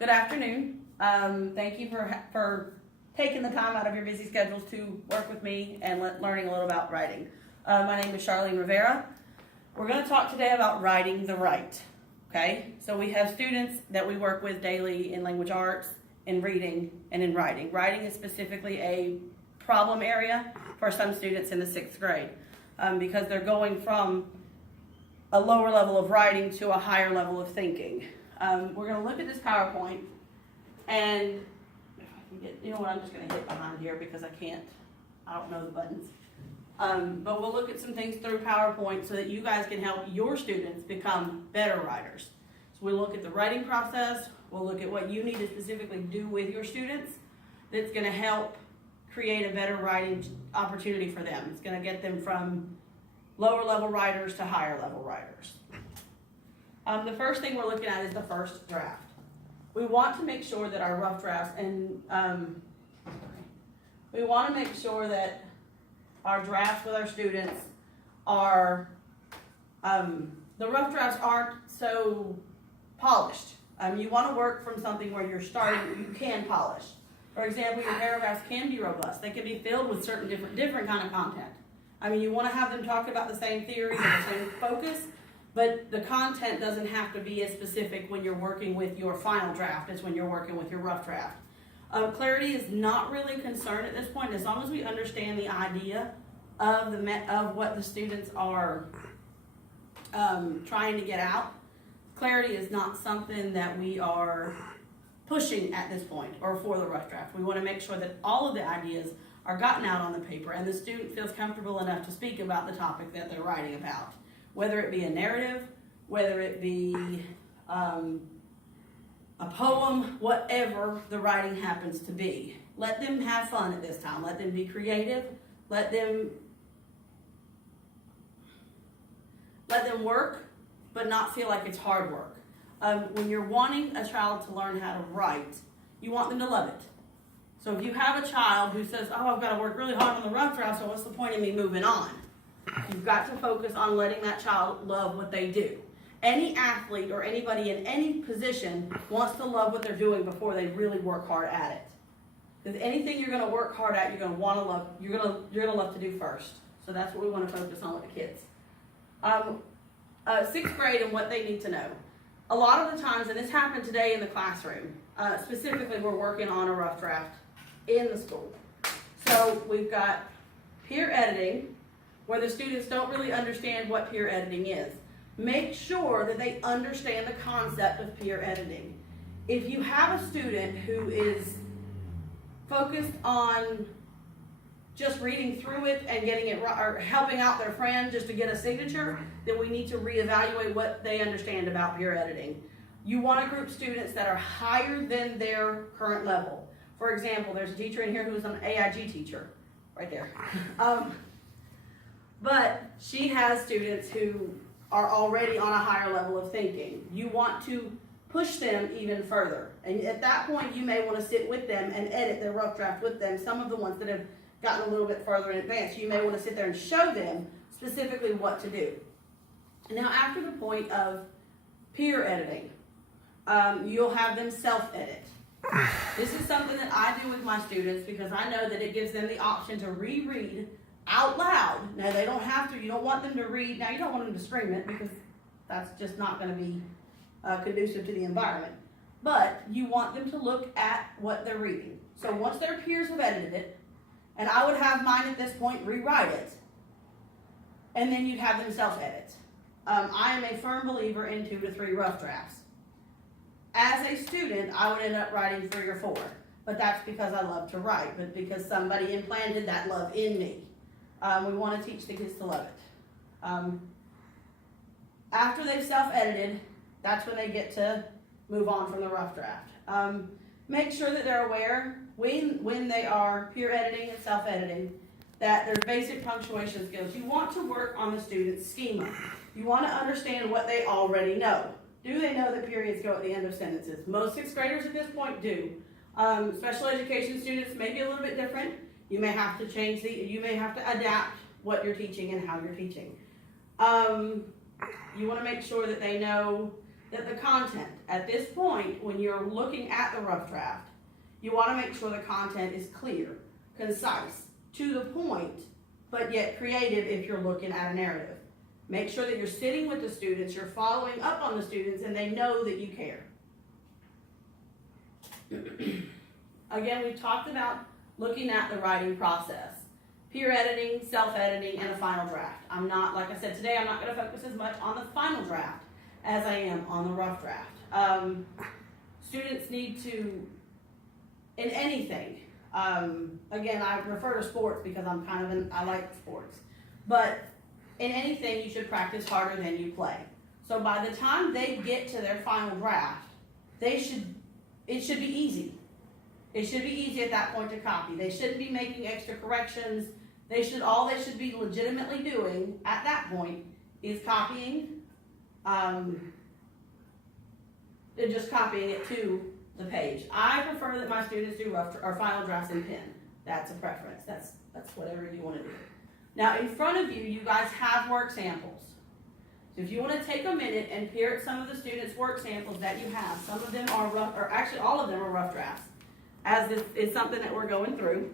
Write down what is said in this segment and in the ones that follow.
Good afternoon. Thank you for taking the time out of your busy schedules to work with me and learning a little about writing. My name is Charlene Rivera. We're going to talk today about writing the right. Okay, so we have students that we work with daily in language arts, in reading, and in writing. Writing is specifically a problem area for some students in the 6th grade because they're going from a lower level of writing to a higher level of thinking. We're going to look at this PowerPoint, and if I can get, you know what, I'm just going to hit behind here because I don't know the buttons. But we'll look at some things through PowerPoint so that you guys can help your students become better writers. So we'll look at the writing process, we'll look at what you need to specifically do with your students that's going to help create a better writing opportunity for them. It's going to get them from lower level writers to higher level writers. The first thing we're looking at is the first draft. We want to make sure that our rough drafts we want to make sure that our drafts with our students are, the rough drafts aren't so polished. You want to work from something where you're starting, you can polish. For example, your paragraphs can be robust. They can be filled with certain different kind of content. You want to have them talk about the same theory and the same focus, but the content doesn't have to be as specific when you're working with your final draft as when you're working with your rough draft. Clarity is not really a concern at this point, as long as we understand the idea of what the students are trying to get out. Clarity is not something that we are pushing at this point or for the rough draft. We want to make sure that all of the ideas are gotten out on the paper and the student feels comfortable enough to speak about the topic that they're writing about. Whether it be a narrative, whether it be a poem, whatever the writing happens to be. Let them have fun at this time. Let them be creative. Let them work, but not feel like it's hard work. When you're wanting a child to learn how to write, you want them to love it. So if you have a child who says, oh, I've got to work really hard on the rough draft, so what's the point of me moving on? You've got to focus on letting that child love what they do. Any athlete or anybody in any position wants to love what they're doing before they really work hard at it. Because anything you're going to work hard at, you're going to want to love. You're going to love to do first. So that's what we want to focus on with the kids. 6th grade and what they need to know. A lot of the times, and this happened today in the classroom. Specifically, we're working on a rough draft in the school. So we've got peer editing, where the students don't really understand what peer editing is. Make sure that they understand the concept of peer editing. If you have a student who is focused on just reading through it and getting it right, or helping out their friend just to get a signature, then we need to reevaluate what they understand about peer editing. You want to group students that are higher than their current level. For example, there's a teacher in here who's an AIG teacher, right there. But she has students who are already on a higher level of thinking. You want to push them even further. And at that point, you may want to sit with them and edit their rough draft with them. Some of the ones that have gotten a little bit further in advance, you may want to sit there and show them specifically what to do. Now, after the point of peer editing, you'll have them self-edit. This is something that I do with my students because I know that it gives them the option to reread out loud. Now, they don't have to, you don't want them to read, now you don't want them to scream it because that's just not going to be conducive to the environment. But you want them to look at what they're reading. So once their peers have edited it, and I would have mine at this point rewrite it, and then you'd have them self-edit. I am a firm believer in 2 to 3 rough drafts. As a student, I would end up writing 3 or 4, but that's because I love to write, but because somebody implanted that love in me. We want to teach the kids to love it. After they've self-edited, that's when they get to move on from the rough draft. Make sure that they're aware when they are peer editing and self-editing that there's basic punctuation skills. You want to work on the student's schema. You want to understand what they already know. Do they know that periods go at the end of sentences? Most 6th graders at this point do. Special education students may be a little bit different. You may have to you may have to adapt what you're teaching and how you're teaching. You want to make sure that they know that the content, at this point, when you're looking at the rough draft, you want to make sure the content is clear, concise, to the point, but yet creative if you're looking at a narrative. Make sure that you're sitting with the students, you're following up on the students, and they know that you care. Again, we've talked about looking at the writing process. Peer editing, self-editing, and a final draft. I'm not, like I said today, I'm not going to focus as much on the final draft as I am on the rough draft. Students need to, in anything, again, I refer to sports because I like sports, but in anything, you should practice harder than you play. So by the time they get to their final draft, it should be easy. It should be easy at that point to copy. They shouldn't be making extra corrections. All they should be legitimately doing at that point is copying, and just copying it to the page. I prefer that my students do rough or final drafts in pen. That's a preference. That's whatever you want to do. Now, in front of you, you guys have work samples. So if you want to take a minute and peer at some of the students' work samples that you have, some of them are rough, or actually all of them are rough drafts, as this is something that we're going through.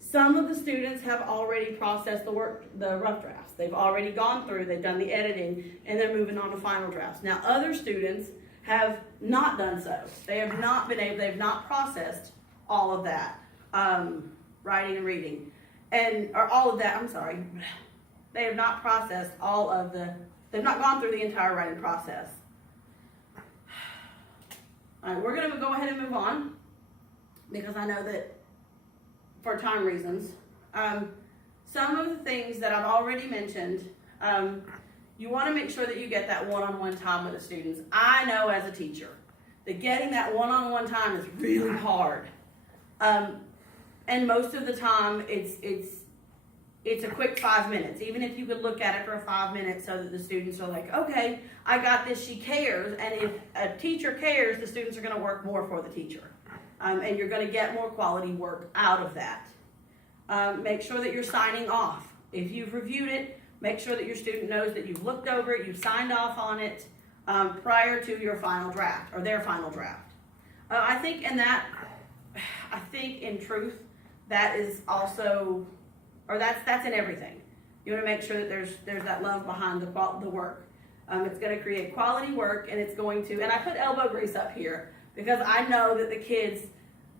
Some of the students have already processed the rough drafts. They've already gone through, they've done the editing, and they're moving on to final drafts. Now, other students have not done so. They've not processed all of that, writing and reading. Or all of that, I'm sorry. They have not processed they've not gone through the entire writing process. All right, we're gonna go ahead and move on because I know that for time reasons. Some of the things that I've already mentioned, you want to make sure that you get that one-on-one time with the students. I know as a teacher that getting that one-on-one time is really hard. And most of the time it's a quick 5 minutes, even if you could look at it for 5 minutes so that the students are like, okay, I got this, she cares. And if a teacher cares, the students are going to work more for the teacher. And you're going to get more quality work out of that. Make sure that you're signing off. If you've reviewed it, make sure that your student knows that you've looked over it, you've signed off on it prior to your final draft or their final draft. I think in truth, that is also, or that's in everything. You want to make sure that there's that love behind the work. It's going to create quality work, and it's going to, and I put elbow grease up here because I know that the kids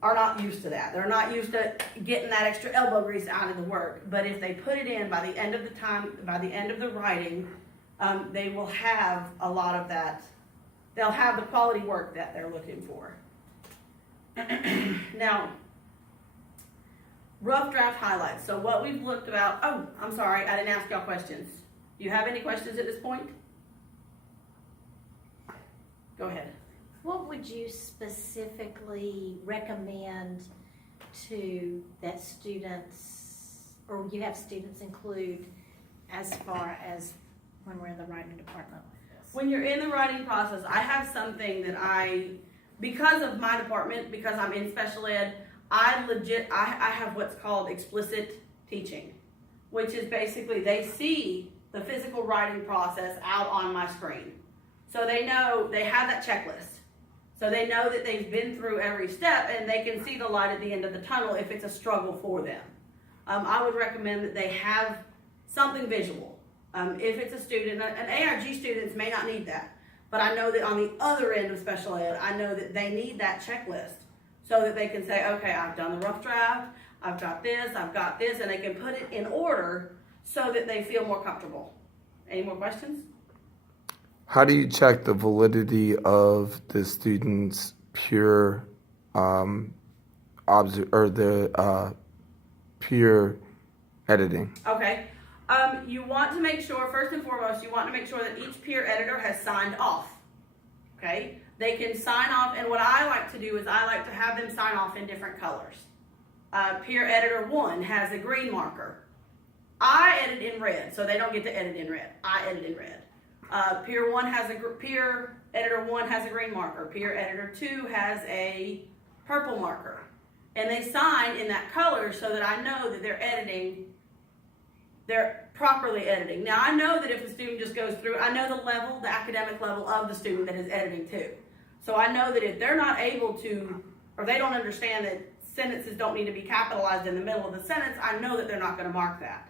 are not used to that. They're not used to getting that extra elbow grease out of the work. But if they put it in by the end of the time, by the end of the writing, they will have a lot of that. They'll have the quality work that they're looking for. Now, rough draft highlights. So what we've looked about, oh, I'm sorry, I didn't ask y'all questions. Do you have any questions at this point? Go ahead. What would you specifically recommend to that students, or you have students include as far as when we're in the writing department? When you're in the writing process, I have something that because of my department, because I'm in special ed, I have what's called explicit teaching, which is basically they see the physical writing process out on my screen. So they know, they have that checklist. So they know that they've been through every step and they can see the light at the end of the tunnel if it's a struggle for them. I would recommend that they have something visual. If it's a student, and ARG students may not need that, but I know that on the other end of special ed, I know that they need that checklist so that they can say, okay, I've done the rough draft, I've got this, and they can put it in order so that they feel more comfortable. Any more questions? How do you check the validity of the student's peer peer editing? Okay. You want to make sure, first and foremost, you want to make sure that each peer editor has signed off. Okay? They can sign off, and what I like to do is I like to have them sign off in different colors. Peer editor 1 has a green marker. I edit in red, so they don't get to edit in red. I edit in red. Peer editor 1 has a green marker. Peer editor 2 has a purple marker. And they sign in that color so that I know that they're editing they're properly editing. Now, I know that if a student just goes through, I know the academic level of the student that is editing too. So I know that if they're not able to, or they don't understand that sentences don't need to be capitalized in the middle of the sentence, I know that they're not going to mark that.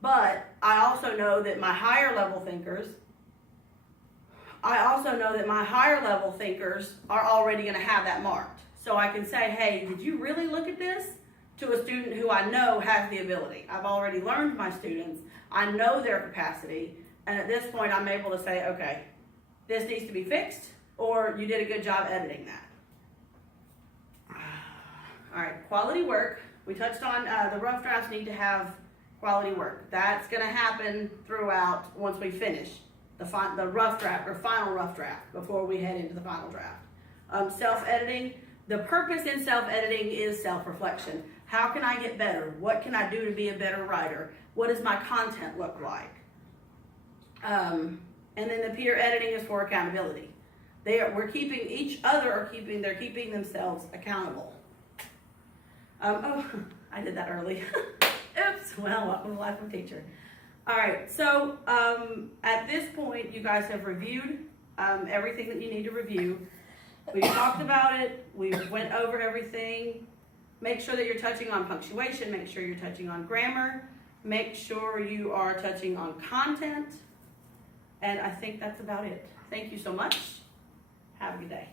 But I also know that my higher level thinkers are already going to have that marked. So I can say, hey, did you really look at this? To a student who I know has the ability. I've already learned my students. I know their capacity. And at this point, I'm able to say, okay, this needs to be fixed, or you did a good job editing that. All right, quality work. We touched on the rough drafts need to have quality work. That's going to happen throughout once we finish the rough draft or final rough draft before we head into the final draft. Self-editing. The purpose in self-editing is self-reflection. How can I get better? What can I do to be a better writer? What does my content look like? And then the peer editing is for accountability. We're keeping each other, they're keeping themselves accountable. Oh, I did that early. Oops, well, welcome to Life of a Teacher. All right, so at this point, you guys have reviewed everything that you need to review. We've talked about it. We went over everything. Make sure that you're touching on punctuation. Make sure you're touching on grammar. Make sure you are touching on content. And I think that's about it. Thank you so much. Have a good day.